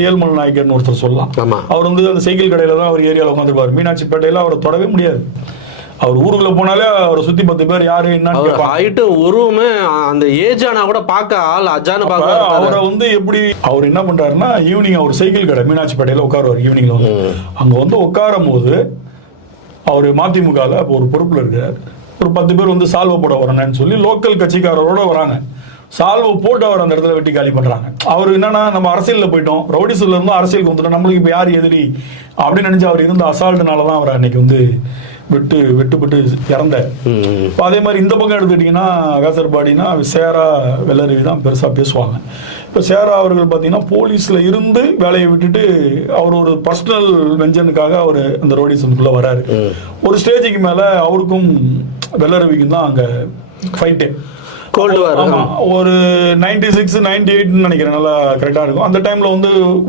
ஏழ்மல் நாயக்கர்னு ஒருத்தர் சொல்லலாம். அவர் வந்து அந்த சைக்கிள் கடையில தான் அவர் ஏரியாவில் உட்காந்துருப்பார் மீனாட்சி பேட்டையில அவரை தொடவே முடியாது. அவர் ஊருக்குள்ள போனாலே அவரை சுத்தி பத்து பேர் யாரு கேட்பாங்க. ஹைட்டு உருவமே அந்த ஏஜ் ஆனா கூட பார்க்க ஆள் அஜான பார்க்க அவரை வந்து எப்படி அவர் என்ன பண்றாருன்னா ஈவினிங் அவர் சைக்கிள் கடை மீனாட்சி பேட்டையில உட்காருவார் ஈவினிங்ல வந்து. அங்க வந்து உட்காரும் போது அவர் மதிமுகல அப்போ ஒரு பொறுப்புல இருக்கார். ஒரு பத்து பேர் வந்து சால்வை போட வரணும்னு சொல்லி லோக்கல் கட்சிக்காரரோட வராங்க. சால்வை போட்டு அவர் அந்த இடத்துல வெட்டி காலி பண்றாங்க. அவர் என்னன்னா நம்ம அரசியல்ல போயிட்டோம். ரவுடிஸ்ல இருந்து அரசியலுக்கு வந்துட்டோம் நம்மளுக்கு இப்ப யார் எதிரி? அப்படின்னு நினைச்சு அவர் இருந்த அசால்ட்னால தான் அவர் அன்னைக்கு வந்து விட்டு வெட்டுப்பட்டு. இப்போ அதே மாதிரி இந்த பக்கம் எடுத்துக்கிட்டிங்கன்னா வேசர்பாடினா சேரா வெள்ளருவி தான் பெருசாக பேசுவாங்க. இப்போ சேரா அவர்கள் பார்த்தீங்கன்னா போலீஸில் இருந்து வேலையை விட்டுட்டு அவர் ஒரு பர்சனல் வெஞ்சனுக்காக அவர் அந்த ரோடிசனுக்குள்ளே வராரு. ஒரு ஸ்டேஜுக்கு மேலே அவருக்கும் வெள்ளருவிக்கும் தான் அங்கே ஃபைட்டு War. ஆமா. ஒரு நைன்டி சிக்ஸ் நைன்டி எயிட்னு நினைக்கிறேன். நல்லா கரெக்டாக இருக்கும். அந்த டைமில் வந்து